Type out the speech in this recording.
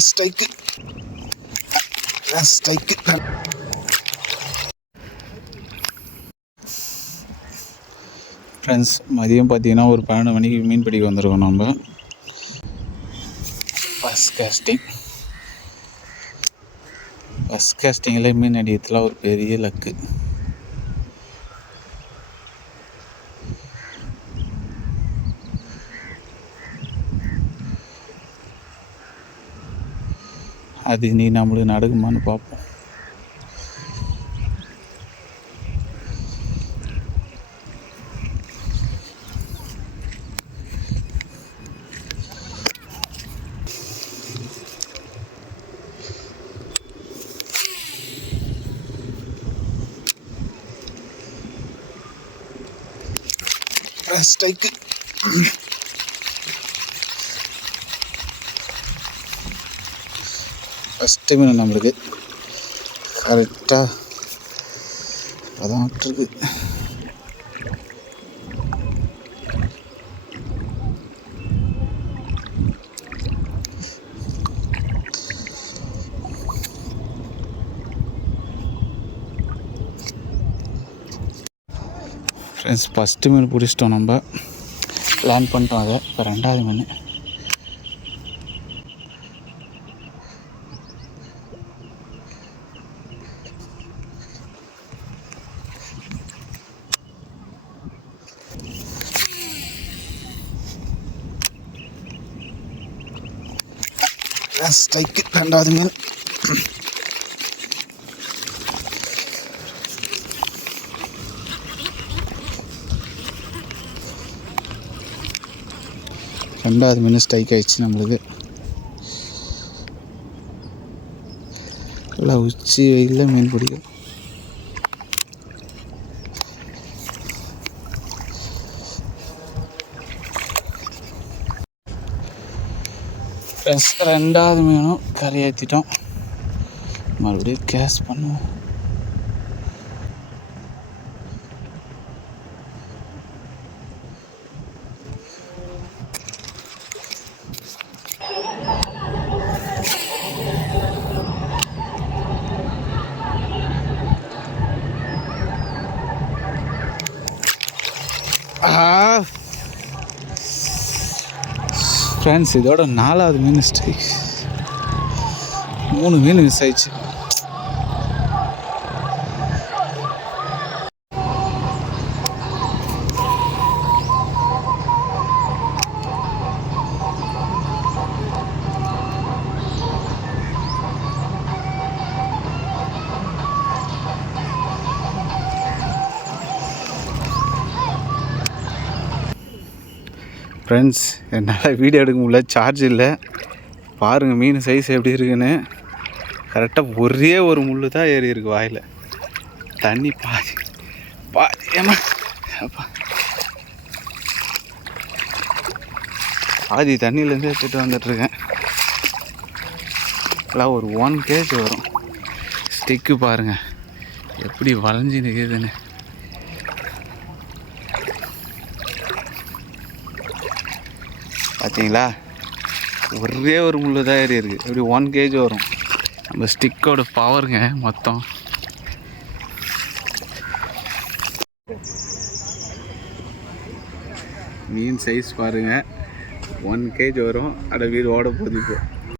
Strike strike friends மதியம் பார்த்தீங்கன்னா ஒரு பன்னெண்டு மணிக்கு மீன் பிடிக்க வந்திருக்கோம் நம்ம. ஃபஸ்ட் காஸ்டிங் ஃபஸ்ட் காஸ்டிங்கில் மீன் அடிக்கிறதுலாம் ஒரு பெரிய லக்கு அது நீ நம்மளுக்கு நடக்குமான்னு பார்ப்போம். ஸ்ட்ரைக்கு ஃபஸ்ட்டு மீன் நம்மளுக்கு கரெக்டாக அதான் ஃப்ரெண்ட்ஸ் ஃபஸ்ட்டு மீன் பிடிச்சிட்டோம் நம்ம. லேண்ட் பண்ணிட்டோம் அதை. இப்போ ரெண்டாவது மீன் ஸ்ட்ரைக்கு ரெண்டாவது மீன் ரெண்டாவது மீன் ஸ்ட்ரைக் ஆயிடுச்சு நம்மளுக்கு. நல்லா உச்சி வெயிலில் மீன் பிடிக்கும். ஃப்ரெண்ட்ஸ் ரெண்டாவது மீனும் கறி ஏற்றிட்டோம் மறுபடியும் கேஸ் பண்ணுவோம். ஃப்ரெண்ட்ஸ் இதோட நாலாவது மீன் ஸ்ட்ரைக் மூணு மீன் மிஸ் ஆயிடுச்சு. ஃப்ரெண்ட்ஸ் என்னால் வீடியோ எடுக்க முடியல சார்ஜ் இல்லை. பாருங்கள் மீன் சைஸ் எப்படி இருக்குன்னு. கரெக்டாக ஒரே ஒரு முள் தான் ஏறி இருக்கு வாயில். தண்ணி பாதி பாதி. ஏமா பாதி தண்ணியிலேருந்து எடுத்துகிட்டு வந்துட்டுருக்கேன் எல்லாம் ஒரு ஒன் கேஜ் வரும். ஸ்டிக்கு பாருங்கள் எப்படி வளைஞ்சி நிற்குதுன்னு பார்த்தீங்களா? ஒரே ஒரு முள்ளு தான் ஏறி இருக்குது எப்படி ஒன் கேஜ் வரும். நம்ம ஸ்டிக்கோட பவருங்க மொத்தம். மீன் சைஸ் பாருங்கள் ஒன் கேஜ் வரும். அட வீடு ஓட போகுது